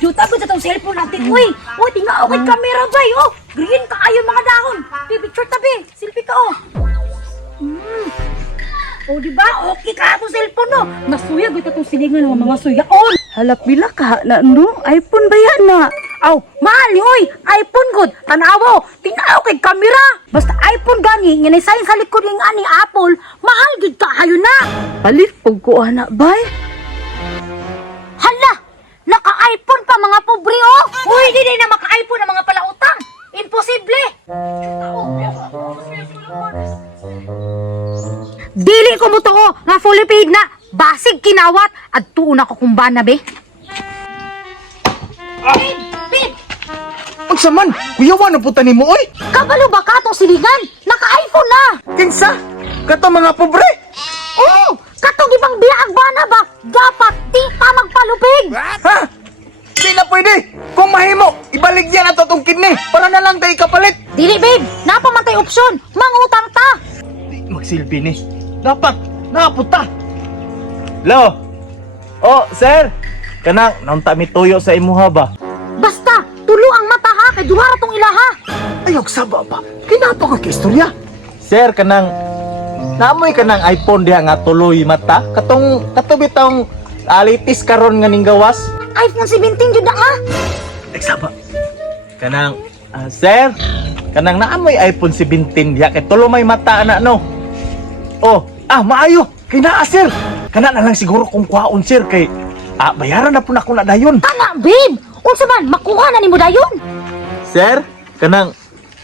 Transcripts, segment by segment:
Juta ko sa tong cellphone natin. Uy, tingnan ako kay camera bay. Oh, green ka kayo mga dahon. Picture tabi. Selfie ka oh. Oh, di ba? Okay ka atong cellphone no. Masuya gud atong silingan ng mga suyaon. Halap bila ka na no? iPhone ba yan na? Aw, mahal ni oy. iPhone gud. Tanawo, tingnan kay camera. Basta iPhone gani, nga sign sa likod ng ani Apple, mahal gud ka kayo na. Palit pag ko anak bay. Hala, naka-iPhone pa mga pobre oh. Uy, di na maka-iPhone ang mga palautang. Imposible. Dili ko mo to nga fully paid na. Basig kinawat at tuon ako kung ba na be. Babe! Unsa man? Kuyawan na puta nimo oy. Kabalo ba ka tong silingan? Naka-iPhone na. Kinsa? Kato mga pobre. Oo, katong ibang biyaag ba na ba? Dapat di ka magpalupig. Ha? Di na pwede. Kung mahimo, ibalik yan ato tong kidney para na lang tayo kapalit. Dili babe, napamatay opsyon. Mangutang ta. Di magsilbi ni. Dapat, naputa. Lo. Oh, sir. Kanang naunta mi tuyo sa imuha ba? Basta, tulo ang mata ha, kay duhara tong ilaha. Ayok saba ba? Kinapa ka kistorya. Sir, kanang naamoy ka ng iPhone diha nga tuloy mata. Katong katubitong alitis karon nga ning gawas. iPhone 17 jud na ha. Nagsaba. Kanang sir, kanang naamoy iPhone 17 diha kay tulo may mata na no. Oh, maayo. Kay naa sir. Kana na lang siguro kung kuhaon sir kay bayaran na po na ko na dayon. Kana babe, unsa man makuha na nimo dayon? Sir, kanang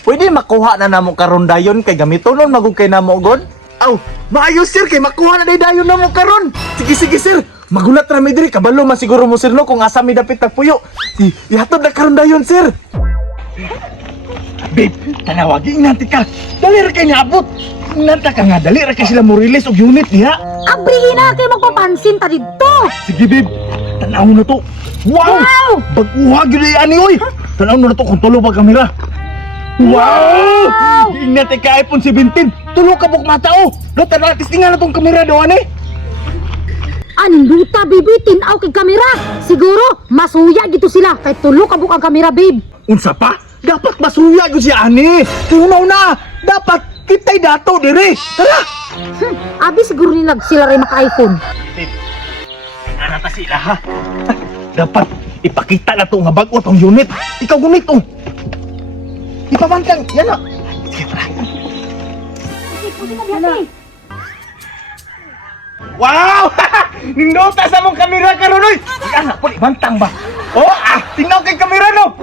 pwede makuha na namo karon dayon kay gamiton magug kay namo god. Aw, maayo sir kay makuha na dayon namo karon. Sige sir. Magulat ra mi diri kabalo masiguro mo sir no kung asa mi dapit tagpuyo. Ihatod na karon dayon sir. Babe, tanawagi nanti ka. Dali ra kay niabot. Nanta ka nga dali ra kay sila mo release og unit diha. Abrihin na kay magpapansin ta didto. Sige babe, tanaw na to. Wow! Pag-uha gyud ani oy. Tanaw na to kung tulo ba kamera. Wow! Ingat ka iPhone 17. Tulo ka buk mata oh. Do tanaw tistingan na tong kamera do ani. Aning duta baby tinaw kay kamera. Siguro masuya gito sila kay tulo ka bukang kamera babe. Unsa pa? Dapat masuya gyud si ani. Tunaw na. Dapat kitay dato dire. Tara. Abi siguro ni sila ray maka-iPhone. Ano ta sila ha? Dapat ipakita na to nga bag-o tong unit. Ikaw gunit oh. Ipabantang yan na. Sige tara. Wow! Nindota sa mong kamera karon oy. Ana puli bantang ba? Oh, tingnan kay kamera no.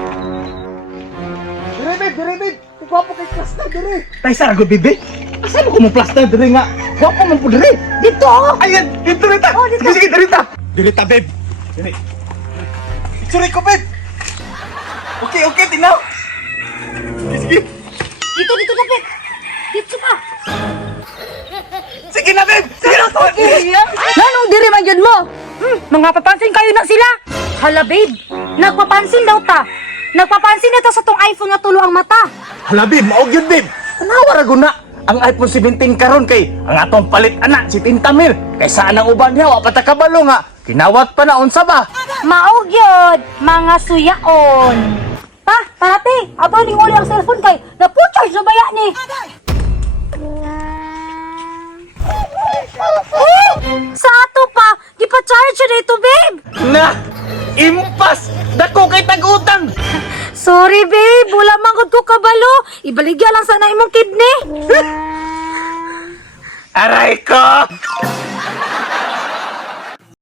Dire. Gwapo kay plaster dire. Tay sa gud bibi. Asa mo ko mo plaster dire nga? Gwapo man po dire. Dito oh. Ayan, dito rita. Oh, dito. Sige, dirita. Dirita, babe. Diri. Picture ko, babe. Okay, tinaw. Sige. Dito dapat. Dito pa. Sige na, babe. Sige na. Nanong diri man yun mo? Mga papansin kayo na sila. Hala babe, nagpapansin daw ta. Nagpapansin na ta sa tong iPhone nga tulo ang mata. Hala, babe. Maog yun, babe. Tanawa ra guna. Ang iPhone 17 karon kay ang atong palit ana si Tintamir. Kay saan ang uban niya wa patakabalo nga. Kinawat pa na unsa ba? Maog yun, mga suyaon. Pa, tarate, ato ning uli ang cellphone kay na-charge na baya ni. Sa ato pa, di pa charge na ito, babe. Na! Impas! Dako kay tag-utang! Sorry, babe. Wala mangod ko kabalo. Ibaligya lang sana imong kidney. Aray ko!